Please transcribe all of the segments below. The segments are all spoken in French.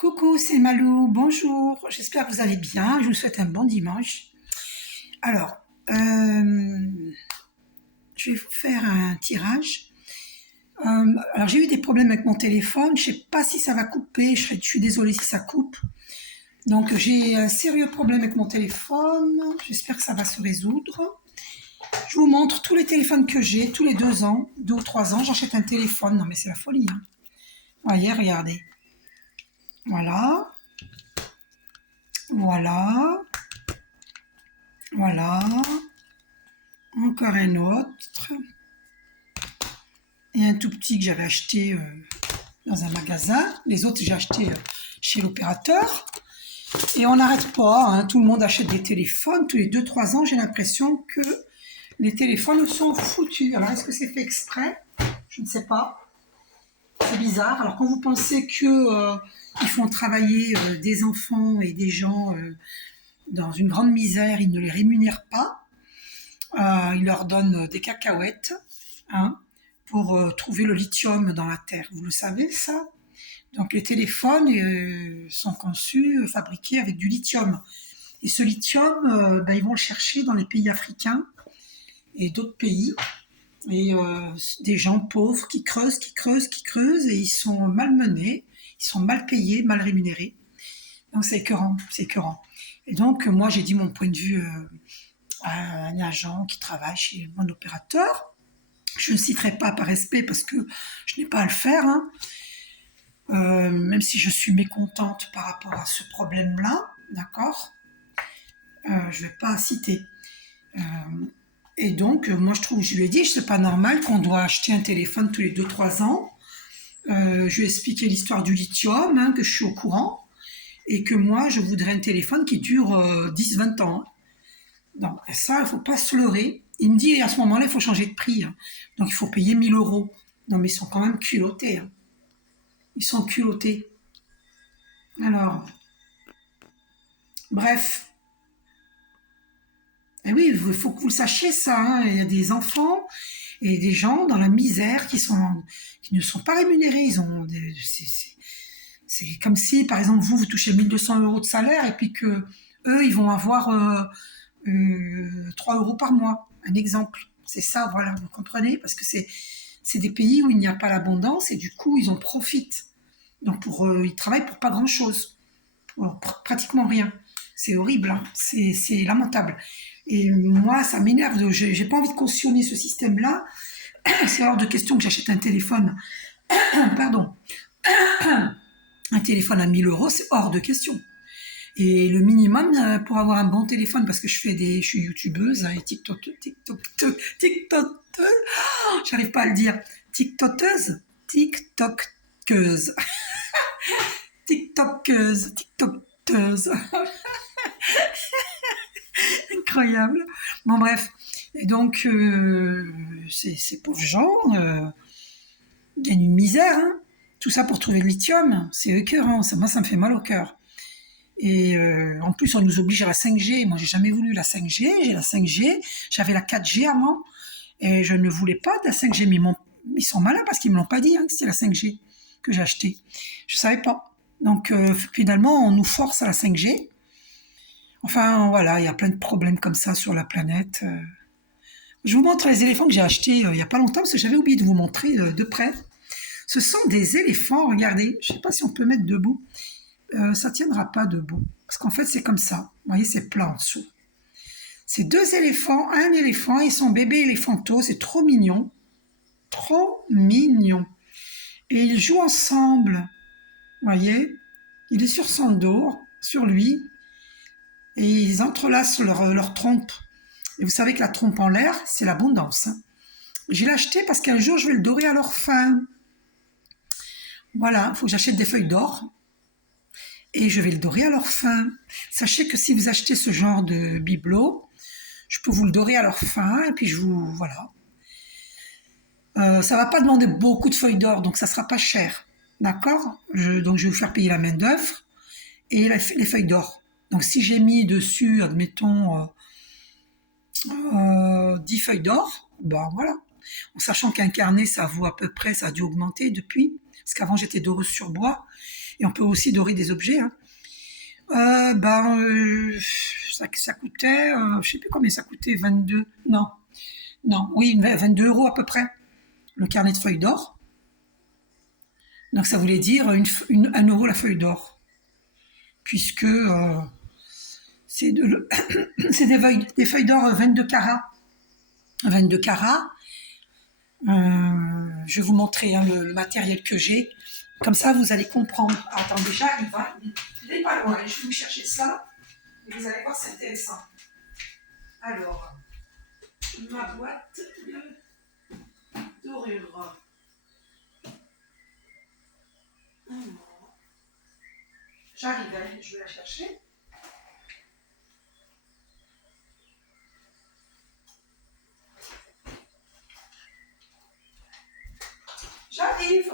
Coucou, c'est Malou, bonjour, j'espère que vous allez bien, je vous souhaite un bon dimanche. Alors, je vais vous faire un tirage. Alors j'ai eu des problèmes avec mon téléphone, je ne sais pas si ça va couper, je suis désolée si ça coupe. Donc j'ai un sérieux problème avec mon téléphone, j'espère que ça va se résoudre. Je vous montre tous les téléphones que j'ai, tous les 2 ans, 2 ou 3 ans, j'achète un téléphone. Non mais c'est la folie, hein. Voyez, regardez. Voilà, voilà, voilà. Encore un autre. Et un tout petit que j'avais acheté dans un magasin. Les autres, j'ai acheté chez l'opérateur. Et on n'arrête pas, hein. Tout le monde achète des téléphones. Tous les 2 3 ans, j'ai l'impression que les téléphones sont foutus. Alors, est-ce que c'est fait exprès? Je ne sais pas. C'est bizarre. Alors, quand vous pensez que ils font travailler des enfants et des gens dans une grande misère, ils ne les rémunèrent pas. Ils leur donnent des cacahuètes, hein, pour trouver le lithium dans la terre. Vous le savez, ça? Donc les téléphones sont conçus, fabriqués avec du lithium. Et ce lithium, ils vont le chercher dans les pays africains et d'autres pays. Et des gens pauvres qui creusent, qui creusent, qui creusent, et ils sont malmenés, ils sont mal payés, mal rémunérés. Donc c'est écœurant, c'est écœurant. Et donc moi j'ai dit mon point de vue à un agent qui travaille chez mon opérateur. Je ne citerai pas par respect parce que je n'ai pas à le faire, hein. Même si je suis mécontente par rapport à ce problème-là, d'accord, je ne vais pas citer. Euh, et donc, moi, je trouve, je lui ai dit, c'est pas normal qu'on doit acheter un téléphone tous les 2 3 ans. Je lui ai expliqué l'histoire du lithium, hein, que je suis au courant, et que moi, je voudrais un téléphone qui dure 10 20 ans. Non, et ça, il ne faut pas se leurrer. Il me dit, à ce moment-là, il faut changer de prix, hein. Donc, il faut payer 1 000 euros. Non, mais ils sont quand même culottés, hein. Ils sont culottés. Alors, bref. Et oui, il faut que vous le sachiez, ça, hein. Il y a des enfants et des gens dans la misère qui ne sont pas rémunérés. C'est comme si, par exemple, vous touchez 1 200 euros de salaire et puis que eux, ils vont avoir 3 euros par mois. Un exemple. C'est ça, voilà, vous comprenez? Parce que c'est des pays où il n'y a pas l'abondance et du coup, ils en profitent. Donc, ils travaillent pour pas grand-chose. Pratiquement rien. C'est horrible, hein. C'est lamentable. Et moi, ça m'énerve. J'ai pas envie de cautionner ce système-là. C'est hors de question que j'achète un téléphone. Pardon. Un téléphone à 1 000 euros, c'est hors de question. Et le minimum pour avoir un bon téléphone, parce que je suis youtubeuse, hein, et j'arrive pas à le dire, tiktokeuse, tiktokeuse, tiktokeuse, tiktokeuse, incroyable. Bon bref, et donc ces pauvres gens gagnent une misère, hein. Tout ça pour trouver le lithium, c'est écœurant, moi ça me fait mal au cœur. Et en plus, on nous oblige à la 5G. Moi, j'ai jamais voulu la 5G. J'ai la 5G. J'avais la 4G avant. Et je ne voulais pas de la 5G. Mais ils sont malins parce qu'ils me l'ont pas dit, hein, que c'était la 5G que j'ai acheté. Je savais pas. Donc, finalement, on nous force à la 5G. Enfin, voilà, il y a plein de problèmes comme ça sur la planète. Je vous montre les éléphants que j'ai achetés il y a pas longtemps parce que j'avais oublié de vous montrer de près. Ce sont des éléphants, regardez. Je sais pas si on peut mettre debout. Ça tiendra pas debout. Parce qu'en fait, c'est comme ça. Vous voyez, c'est plat en dessous. C'est 2 éléphants, un éléphant et son bébé éléphanto. C'est trop mignon. Trop mignon. Et ils jouent ensemble. Vous voyez, il est sur son dos, sur lui. Et ils entrelacent leur trompe. Et vous savez que la trompe en l'air, c'est l'abondance, hein. Je l'ai acheté parce qu'un jour, je vais le dorer à leur fin. Voilà, il faut que j'achète des feuilles d'or. Et je vais le dorer à leur fin. Sachez que si vous achetez ce genre de bibelot, je peux vous le dorer à leur fin, et puis voilà. Ça va pas demander beaucoup de feuilles d'or, donc ça sera pas cher. D'accord? Donc je vais vous faire payer la main d'œuvre et les feuilles d'or. Donc si j'ai mis dessus, admettons, 10 feuilles d'or, ben voilà. En sachant qu'un carnet, ça vaut à peu près, ça a dû augmenter depuis, parce qu'avant j'étais doreuse sur bois. Et on peut aussi dorer des objets. Hein. Ça coûtait, je sais plus combien ça coûtait, 22, non, oui, 22 euros à peu près, le carnet de feuilles d'or. Donc ça voulait dire 1 euro la feuille d'or, puisque c'est c'est des feuilles d'or 22 carats. 22 carats. Je vais vous montrer hein, le matériel que j'ai. Comme ça, vous allez comprendre. Attendez, j'arrive. Hein. Il n'est pas loin. Je vais vous chercher ça. Et vous allez voir, c'est intéressant. Alors, ma boîte de dorure. J'arrive, je vais la chercher. J'arrive.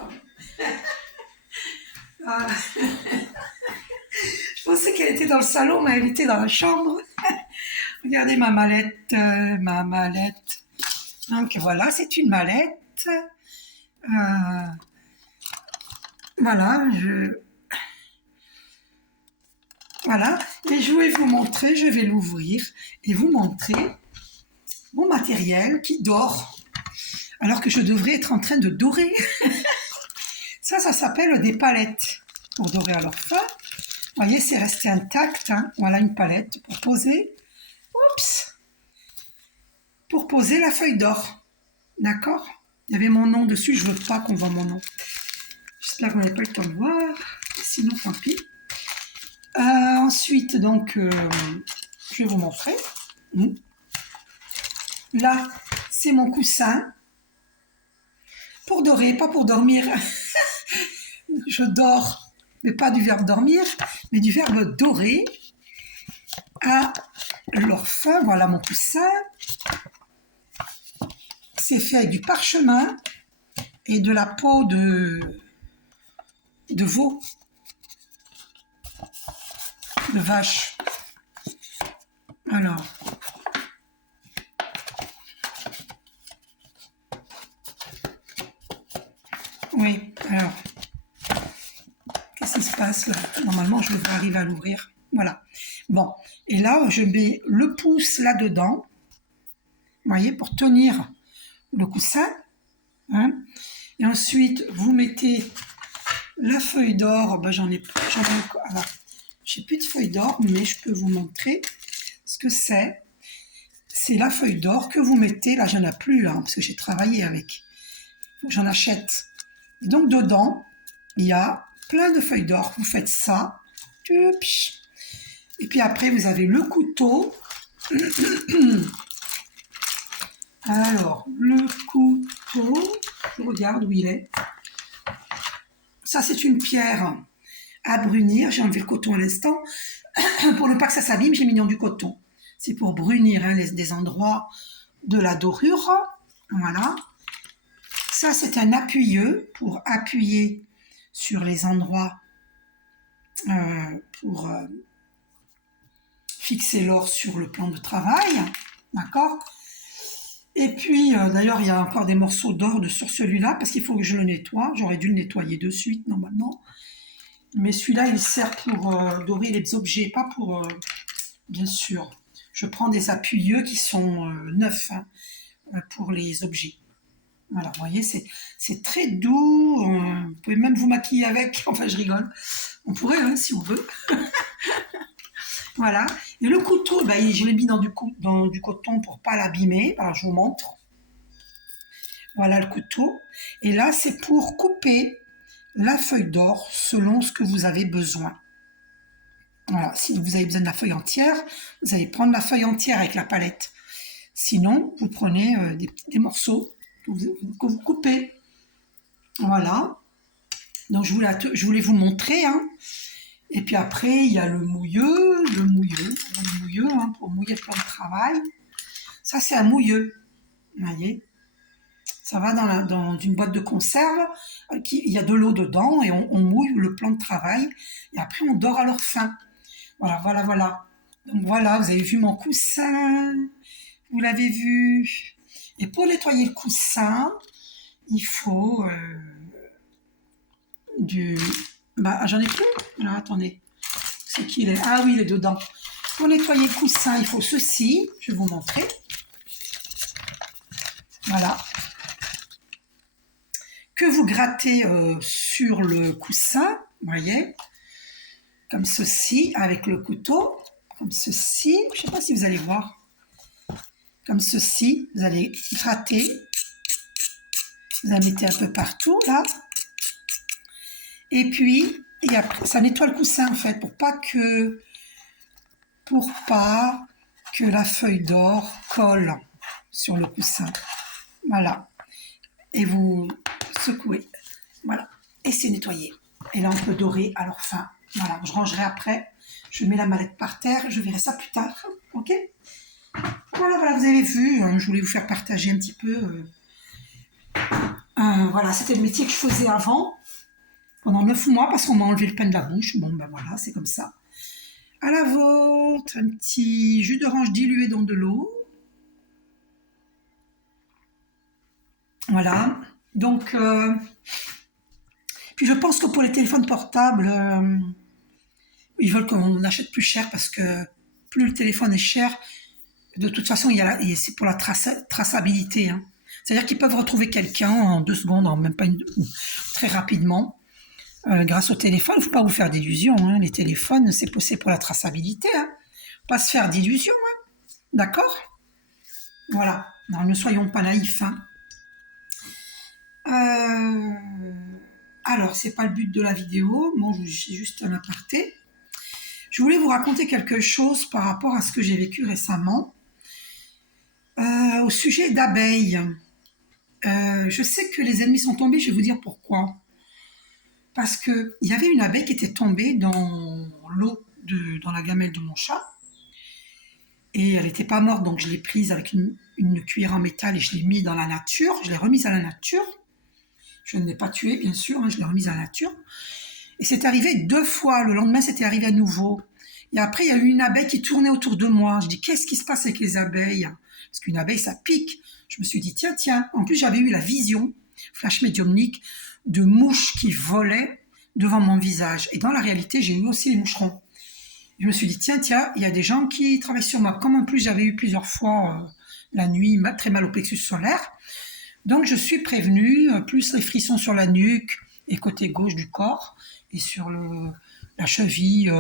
Ah. Je pensais qu'elle était dans le salon, mais elle était dans la chambre. Regardez ma mallette, ma mallette. Donc voilà, c'est une mallette. Voilà, voilà. Et je vais vous montrer, je vais l'ouvrir et vous montrer mon matériel qui dort. Alors que je devrais être en train de dorer. Ça s'appelle des palettes pour dorer à leur fin. Vous voyez, c'est resté intact. Hein. Voilà une palette pour poser. Oups! Pour poser la feuille d'or. D'accord? Il y avait mon nom dessus. Je ne veux pas qu'on voit mon nom. J'espère que vous n'avez pas le temps de voir. Sinon, tant pis. Ensuite, donc, je vais vous montrer. Là, c'est mon coussin. Pour dorer, pas pour dormir. Je dors, mais pas du verbe dormir, mais du verbe dorer. À leur fin, voilà mon coussin. C'est fait avec du parchemin et de la peau de veau, de vache. Alors, oui, alors, qu'est-ce qui se passe là? Normalement, je devrais arriver à l'ouvrir. Voilà. Bon, et là, je mets le pouce là-dedans, vous voyez, pour tenir le coussin. Hein. Et ensuite, vous mettez la feuille d'or. Ben, j'en ai j'ai plus de feuille d'or, mais je peux vous montrer ce que c'est. C'est la feuille d'or que vous mettez. Là, j'en ai plus, hein, parce que j'ai travaillé avec. Faut que j'en achète. Et donc, dedans, il y a plein de feuilles d'or. Vous faites ça. Et puis après, vous avez le couteau. Alors, le couteau, je regarde où il est. Ça, c'est une pierre à brunir. J'ai enlevé le coton à l'instant. Pour ne pas que ça s'abîme, j'ai mis dans du coton. C'est pour brunir hein, des endroits de la dorure. Voilà. Ça, c'est un appuyeux pour appuyer sur les endroits pour fixer l'or sur le plan de travail. D'accord? Et puis, d'ailleurs, il y a encore des morceaux d'or sur celui-là, parce qu'il faut que je le nettoie. J'aurais dû le nettoyer de suite, normalement. Mais celui-là, il sert pour dorer les objets, pas pour... bien sûr, je prends des appuyeux qui sont neufs hein, pour les objets. Voilà, vous voyez, c'est très doux. Vous pouvez même vous maquiller avec. Enfin, je rigole. On pourrait, hein, si on veut. Voilà. Et le couteau, ben, je l'ai mis dans du coton pour pas l'abîmer. Alors, je vous montre. Voilà le couteau. Et là, c'est pour couper la feuille d'or selon ce que vous avez besoin. Voilà. Si vous avez besoin de la feuille entière, vous allez prendre la feuille entière avec la palette. Sinon, vous prenez des morceaux que vous coupez. Voilà. Donc, je voulais vous montrer. Hein. Et puis après, il y a le mouilleux hein, pour mouiller le plan de travail. Ça, c'est un mouilleux. Vous voyez, ça va dans une boîte de conserve. Il y a de l'eau dedans et on mouille le plan de travail. Et après, on dort à leur fin. Voilà. Donc voilà, vous avez vu mon coussin. Vous l'avez vu. Et pour nettoyer le coussin, il faut Bah, j'en ai plus. Alors, attendez. C'est qu'il est. Ah oui, il est dedans. Pour nettoyer le coussin, il faut ceci. Je vais vous montrer. Voilà. Que vous grattez sur le coussin, vous voyez, comme ceci, avec le couteau, comme ceci. Je ne sais pas si vous allez voir. Comme ceci, vous allez gratter. Vous en mettez un peu partout, là. Et puis, et après, ça nettoie le coussin, en fait, pour pas que la feuille d'or colle sur le coussin. Voilà. Et vous secouez. Voilà. Et c'est nettoyé. Et là, on peut dorer à leur fin. Voilà. Je rangerai après. Je mets la mallette par terre. Je verrai ça plus tard. OK? Voilà, voilà, vous avez vu. Je voulais vous faire partager un petit peu. Voilà, c'était le métier que je faisais avant. Pendant 9 mois, parce qu'on m'a enlevé le pain de la bouche. Bon, ben voilà, c'est comme ça. À la vôtre, un petit jus d'orange dilué dans de l'eau. Voilà. Donc, puis je pense que pour les téléphones portables, ils veulent qu'on achète plus cher parce que plus le téléphone est cher, de toute façon, c'est pour la traçabilité. Hein. C'est-à-dire qu'ils peuvent retrouver quelqu'un en 2 secondes, en même pas très rapidement. Grâce au téléphone, il ne faut pas vous faire d'illusions. Hein. Les téléphones, c'est pour la traçabilité. Hein. Pas se faire d'illusions. Hein. D'accord? Voilà. Non, ne soyons pas naïfs. Hein. Alors, c'est pas le but de la vidéo. Bon, c'est juste un aparté. Je voulais vous raconter quelque chose par rapport à ce que j'ai vécu récemment. Au sujet d'abeilles. Je sais que les ennemis sont tombés. Je vais vous dire pourquoi. Parce qu'il y avait une abeille qui était tombée dans l'eau, dans la gamelle de mon chat. Et elle n'était pas morte, donc je l'ai prise avec une cuillère en métal et je l'ai mise dans la nature. Je l'ai remise à la nature. Je ne l'ai pas tuée, bien sûr, hein, je l'ai remise à la nature. Et c'est arrivé 2 fois. Le lendemain, c'était arrivé à nouveau. Et après, il y a eu une abeille qui tournait autour de moi. Je dis, qu'est-ce qui se passe avec les abeilles? Parce qu'une abeille, ça pique. Je me suis dit, tiens. En plus, j'avais eu la vision, flash médiumnique, de mouches qui volaient devant mon visage. Et dans la réalité, j'ai eu aussi les moucherons. Je me suis dit, tiens, il y a des gens qui travaillent sur moi. Comme en plus, j'avais eu plusieurs fois la nuit, très mal au plexus solaire. Donc, je suis prévenue, plus les frissons sur la nuque et côté gauche du corps, et sur la cheville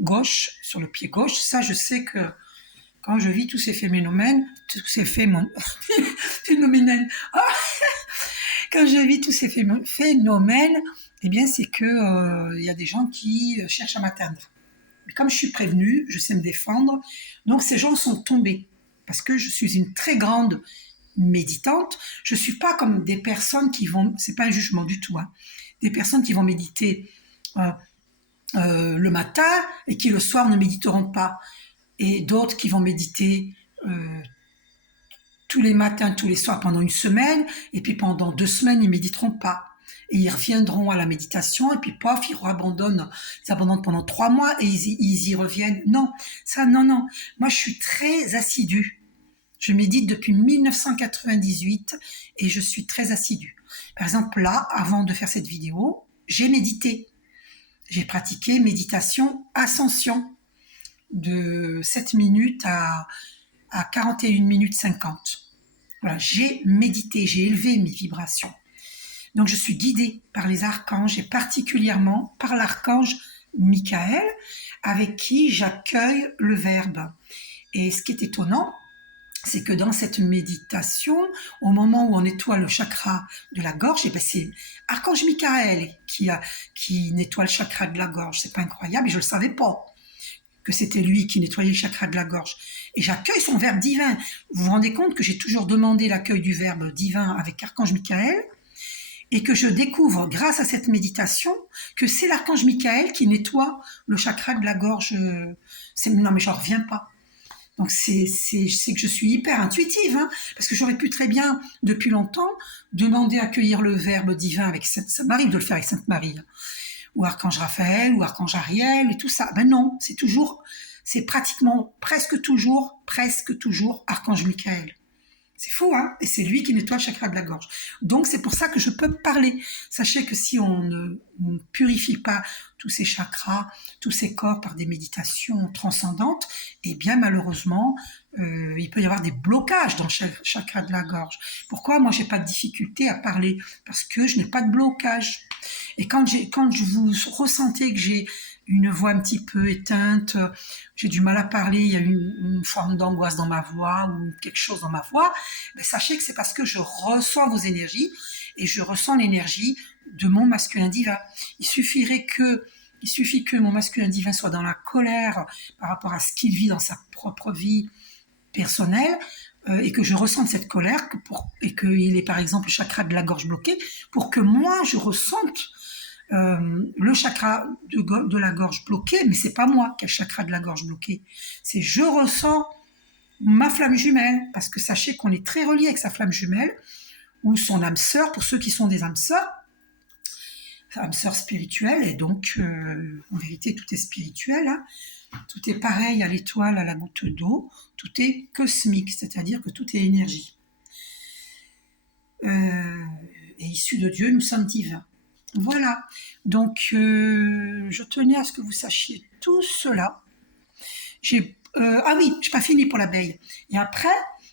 gauche, sur le pied gauche. Ça, je sais que quand je vis tous ces phénomènes, quand je vis tous ces phénomènes, eh bien, c'est que y a des gens qui cherchent à m'atteindre. Mais comme je suis prévenue, je sais me défendre, donc ces gens sont tombés. Parce que je suis une très grande méditante. Je ne suis pas comme des personnes qui vont, c'est pas un jugement du tout, hein, des personnes qui vont méditer le matin et qui le soir ne méditeront pas. Et d'autres qui vont méditer tous les matins, tous les soirs pendant 1 semaine, et puis pendant 2 semaines, ils ne méditeront pas. Et ils reviendront à la méditation, et puis pof, ils abandonnent pendant 3 mois, et ils y reviennent. Non, ça, non. Moi, je suis très assidue. Je médite depuis 1998, et je suis très assidue. Par exemple, là, avant de faire cette vidéo, j'ai médité. J'ai pratiqué méditation ascension de 7 minutes à 41 minutes 50. Voilà, j'ai médité, j'ai élevé mes vibrations. Donc, je suis guidée par les archanges et particulièrement par l'archange Michael, avec qui j'accueille le Verbe. Et ce qui est étonnant, c'est que dans cette méditation, au moment où on nettoie le chakra de la gorge, et ben c'est Archange Michael qui nettoie le chakra de la gorge. C'est pas incroyable, et je le savais pas que c'était lui qui nettoyait le chakra de la gorge. Et j'accueille son verbe divin. Vous vous rendez compte que j'ai toujours demandé l'accueil du verbe divin avec Archange Michael, et que je découvre, grâce à cette méditation, que c'est l'Archange Michael qui nettoie le chakra de la gorge. Non, mais j'en reviens pas. Donc, c'est que je suis hyper intuitive, hein, parce que j'aurais pu très bien, depuis longtemps, demander à accueillir le Verbe divin avec ça m'arrive de le faire avec Sainte Marie, hein, ou Archange Raphaël, ou Archange Ariel, et tout ça. Ben non, c'est pratiquement, presque toujours Archange Michael. C'est fou, hein? Et c'est lui qui nettoie le chakra de la gorge. Donc, c'est pour ça que je peux parler. Sachez que si on ne purifie pas tous ces chakras, tous ces corps par des méditations transcendantes, eh bien, malheureusement, il peut y avoir des blocages dans le chakra de la gorge. Pourquoi moi, j'ai pas de difficulté à parler? Parce que je n'ai pas de blocage. Et quand vous ressentez que j'ai une voix un petit peu éteinte, j'ai du mal à parler, il y a une forme d'angoisse dans ma voix ou quelque chose dans ma voix, ben sachez que c'est parce que je ressens vos énergies et je ressens l'énergie de mon masculin divin. Il suffit que mon masculin divin soit dans la colère par rapport à ce qu'il vit dans sa propre vie personnelle, et que je ressente cette colère et qu'il ait par exemple le chakra de la gorge bloqué, pour que moi je ressente le chakra de la gorge bloqué, mais c'est pas moi qui ai le chakra de la gorge bloqué, c'est je ressens ma flamme jumelle, parce que sachez qu'on est très relié avec sa flamme jumelle, ou son âme sœur, pour ceux qui sont des âmes sœurs spirituelles, et donc en vérité tout est spirituel, hein. Tout est pareil à l'étoile, à la goutte d'eau, tout est cosmique, c'est-à-dire que tout est énergie. Et issu de Dieu, nous sommes divins. Voilà, donc je tenais à ce que vous sachiez tout cela. Ah oui, je n'ai pas fini pour l'abeille. Et après,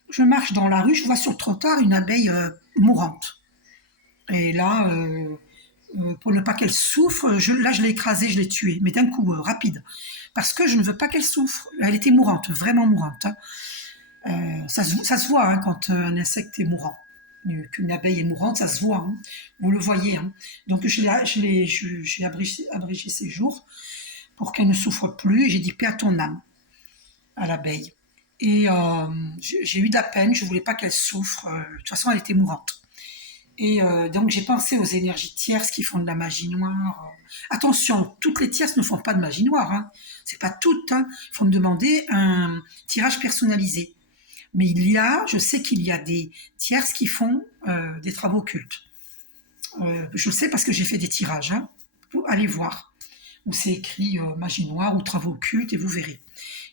je marche dans la rue, je vois sur le trottoir une abeille mourante. Et là, pour ne pas qu'elle souffre, je l'ai écrasée, je l'ai tuée, mais d'un coup, rapide. Parce que je ne veux pas qu'elle souffre. Elle était mourante, vraiment mourante, hein. Ça se voit, hein, quand un insecte est mourant. Qu'une abeille est mourante, ça se voit, hein. Vous le voyez, hein. Donc j'ai abrégé ses jours pour qu'elle ne souffre plus. J'ai dit paix à ton âme à l'abeille. Et j'ai eu de la peine, je voulais pas qu'elle souffre. De toute façon, elle était mourante. Et donc j'ai pensé aux énergies tierces qui font de la magie noire. Attention, toutes les tierces ne font pas de magie noire, hein. C'est pas toutes, hein. Il faut me demander un tirage personnalisé. Mais je sais qu'il y a des tierces qui font des travaux occultes. Je le sais parce que j'ai fait des tirages, hein. Allez voir, où c'est écrit magie noire ou travaux occultes, et vous verrez.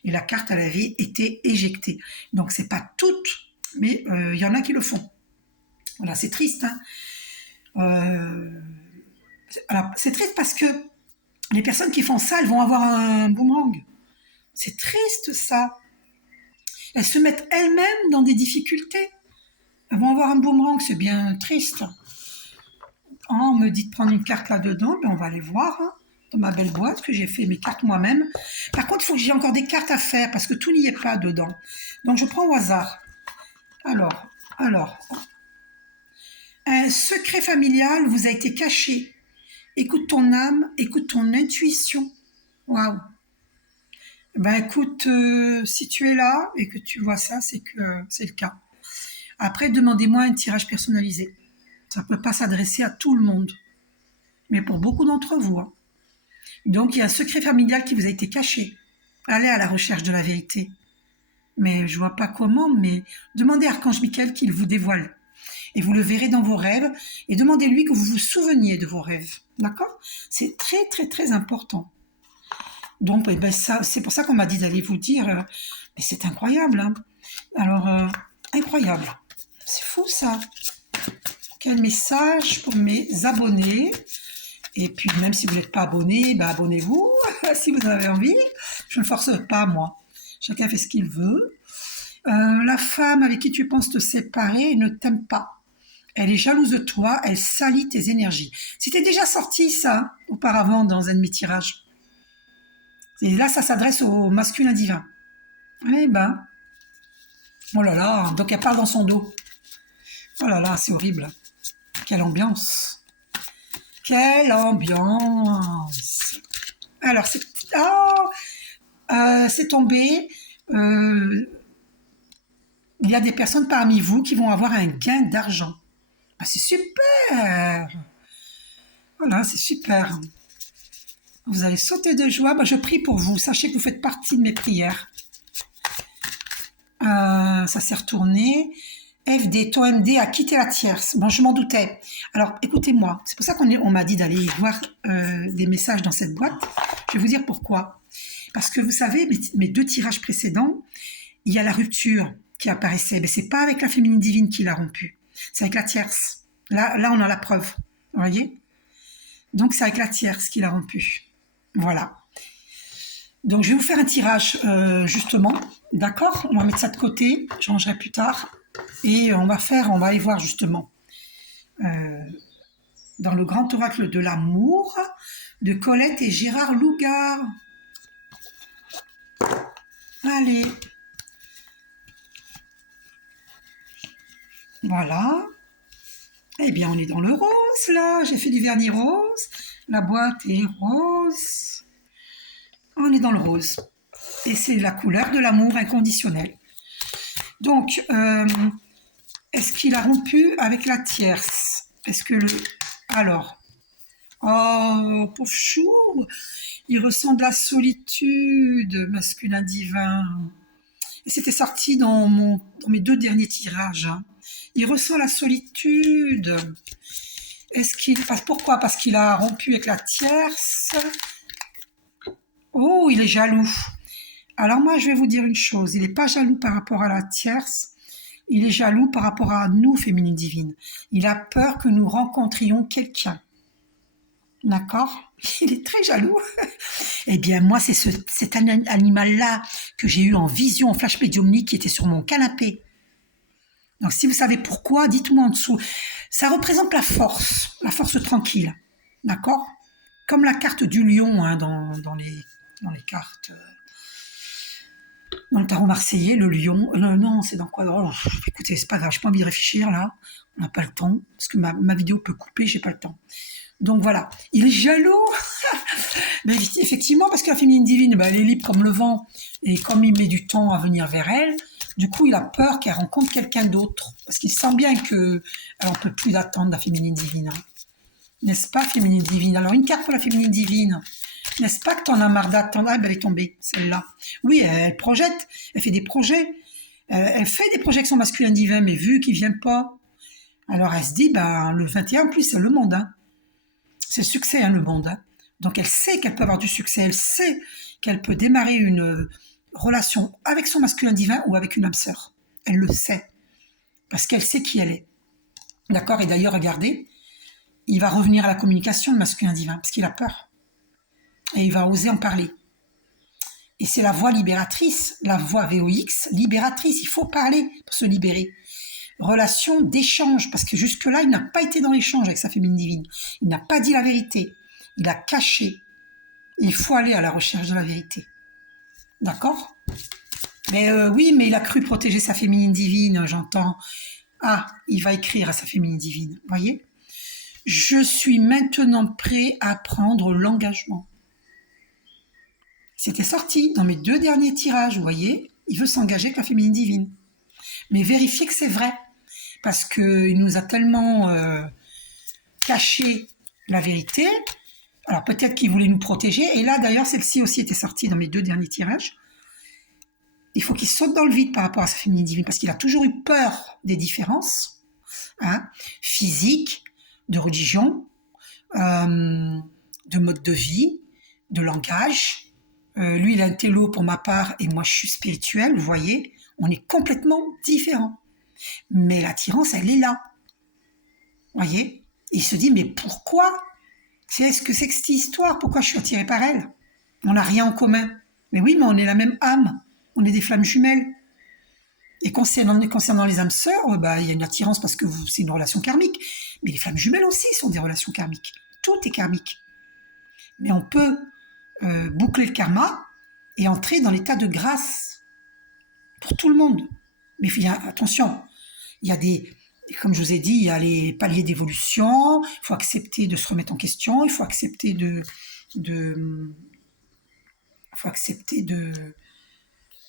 Et la carte, elle avait été éjectée. Donc c'est pas toutes, mais il y en a qui le font. Voilà, c'est triste, hein. Alors, c'est triste parce que les personnes qui font ça, elles vont avoir un boomerang. C'est triste, ça. Elles se mettent elles-mêmes dans des difficultés. Elles vont avoir un boomerang, c'est bien triste. On me dit de prendre une carte là-dedans, ben on va aller voir, hein, dans ma belle boîte, que j'ai fait mes cartes moi-même. Par contre, il faut que j'ai encore des cartes à faire, parce que tout n'y est pas dedans. Donc, je prends au hasard. Alors, un secret familial vous a été caché. Écoute ton âme, écoute ton intuition. Waouh. Ben écoute, si tu es là et que tu vois ça, c'est que c'est le cas. Après, demandez-moi un tirage personnalisé. Ça ne peut pas s'adresser à tout le monde, mais pour beaucoup d'entre vous, hein. Donc, il y a un secret familial qui vous a été caché. Allez à la recherche de la vérité. Mais je vois pas comment, mais demandez à Archange Michael qu'il vous dévoile. Et vous le verrez dans vos rêves, et demandez-lui que vous vous souveniez de vos rêves. D'accord? C'est très, très, très important. Donc, eh ben, c'est pour ça qu'on m'a dit d'aller vous dire, mais c'est incroyable, hein. Alors, incroyable. C'est fou, ça. Quel message pour mes abonnés. Et puis, même si vous n'êtes pas abonné, ben, abonnez-vous, si vous en avez envie. Je ne force pas, moi. Chacun fait ce qu'il veut. La femme avec qui tu penses te séparer ne t'aime pas. Elle est jalouse de toi, elle salit tes énergies. C'était déjà sorti, ça, auparavant, dans un de mes tirages. Et là, ça s'adresse au masculin divin. Eh ben, oh là là, donc elle parle dans son dos. Oh là là, c'est horrible. Quelle ambiance. Quelle ambiance. Alors, c'est tombé. Il y a des personnes parmi vous qui vont avoir un gain d'argent. Ah, c'est super. Voilà, c'est super. Vous allez sauter de joie. Moi, je prie pour vous. Sachez que vous faites partie de mes prières. Ça s'est retourné. FD, ton MD a quitté la tierce. Bon, je m'en doutais. Alors, écoutez-moi. C'est pour ça qu'on m'a dit d'aller voir des messages dans cette boîte. Je vais vous dire pourquoi. Parce que vous savez, mes deux tirages précédents, il y a la rupture qui apparaissait. Mais c'est pas avec la féminine divine qu'il a rompu. C'est avec la tierce. Là, on a la preuve. Vous voyez? Donc, c'est avec la tierce qu'il a rompu. Voilà. Donc, je vais vous faire un tirage, justement. D'accord? On va mettre ça de côté. Je rangerai plus tard. Et on va aller voir, justement, dans le grand oracle de l'amour, de Colette et Gérard Lougard. Allez. Voilà. Eh bien, on est dans le rose, là. J'ai fait du vernis rose. La boîte est rose. On est dans le rose. Et c'est la couleur de l'amour inconditionnel. Donc, est-ce qu'il a rompu avec la tierce? Est-ce que Alors, oh, pauvre chou, il ressent de la solitude, masculin divin. Et c'était sorti dans mes 2 derniers tirages. Hein. Il ressent la solitude. Pourquoi? Parce qu'il a rompu avec la tierce. Oh, il est jaloux. Alors moi, je vais vous dire une chose. Il n'est pas jaloux par rapport à la tierce. Il est jaloux par rapport à nous, féminine divine. Il a peur que nous rencontrions quelqu'un. D'accord? Il est très jaloux. Eh bien, moi, c'est cet animal-là que j'ai eu en vision, en flash médiumnique, qui était sur mon canapé. Donc, si vous savez pourquoi, dites-moi en dessous. Ça représente la force tranquille. D'accord? Comme la carte du lion hein, dans les cartes... Dans le tarot marseillais, le lion... non, c'est dans quoi? Oh, écoutez, c'est pas grave, je n'ai pas envie de réfléchir, là. On n'a pas le temps, parce que ma vidéo peut couper, j'ai pas le temps. Donc voilà, il est jaloux. Mais effectivement, parce que la féminine divine, elle est libre comme le vent. Et comme il met du temps à venir vers elle, du coup, il a peur qu'elle rencontre quelqu'un d'autre. Parce qu'il sent bien qu'elle n'en peut plus d'attendre la féminine divine. Hein. N'est-ce pas, féminine divine? Alors, une carte pour la féminine divine. N'est-ce pas que t'en as marre d'attendre? Ah, ben, elle est tombée, celle-là. Oui, elle projette, elle fait des projets. Elle fait des projections masculines divins, mais vu qu'il ne vient pas, alors elle se dit, ben, le 21, en plus, c'est le monde. Hein. C'est le succès, hein, le monde. Hein. Donc, elle sait qu'elle peut avoir du succès. Elle sait qu'elle peut démarrer une relation avec son masculin divin ou avec une âme sœur. Elle le sait. Parce qu'elle sait qui elle est. D'accord? Et d'ailleurs, regardez, il va revenir à la communication, le masculin divin, parce qu'il a peur. Et il va oser en parler. Et c'est la voie libératrice, la voie VOX libératrice. Il faut parler pour se libérer. Relation d'échange, parce que jusque-là, il n'a pas été dans l'échange avec sa féminine divine. Il n'a pas dit la vérité. Il a caché. Il faut aller à la recherche de la vérité. D'accord? Mais oui, mais il a cru protéger sa féminine divine, j'entends. Ah, il va écrire à sa féminine divine, voyez? Je suis maintenant prêt à prendre l'engagement. C'était sorti dans mes 2 derniers tirages, vous voyez? Il veut s'engager avec la féminine divine. Mais vérifiez que c'est vrai. Parce qu'il nous a tellement caché la vérité. Alors peut-être qu'il voulait nous protéger. Et là, d'ailleurs, celle-ci aussi était sortie dans mes 2 derniers tirages. Il faut qu'il saute dans le vide par rapport à sa féminine divine. Parce qu'il a toujours eu peur des différences. Hein, physiques, de religion, de mode de vie, de langage. Lui, il est un télo pour ma part et moi, je suis spirituelle, vous voyez. On est complètement différents. Mais l'attirance, elle est là. Vous voyez? Il se dit, mais pourquoi? Qu'est-ce que c'est que cette histoire? Pourquoi je suis attiré par elle? On n'a rien en commun. Mais oui, mais on est la même âme. On est des flammes jumelles. Et concernant les âmes sœurs, il y a une attirance parce que c'est une relation karmique. Mais les flammes jumelles aussi sont des relations karmiques. Tout est karmique. Mais on peut boucler le karma et entrer dans l'état de grâce pour tout le monde. Mais attention, il y a comme je vous ai dit, il y a les paliers d'évolution, il faut accepter de se remettre en question, il faut accepter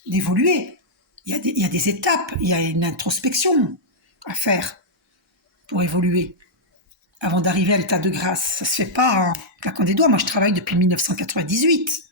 d'évoluer. Il y a des étapes, il y a une introspection à faire pour évoluer avant d'arriver à l'état de grâce. Ça se fait pas en claquant des doigts. Moi, je travaille depuis 1998.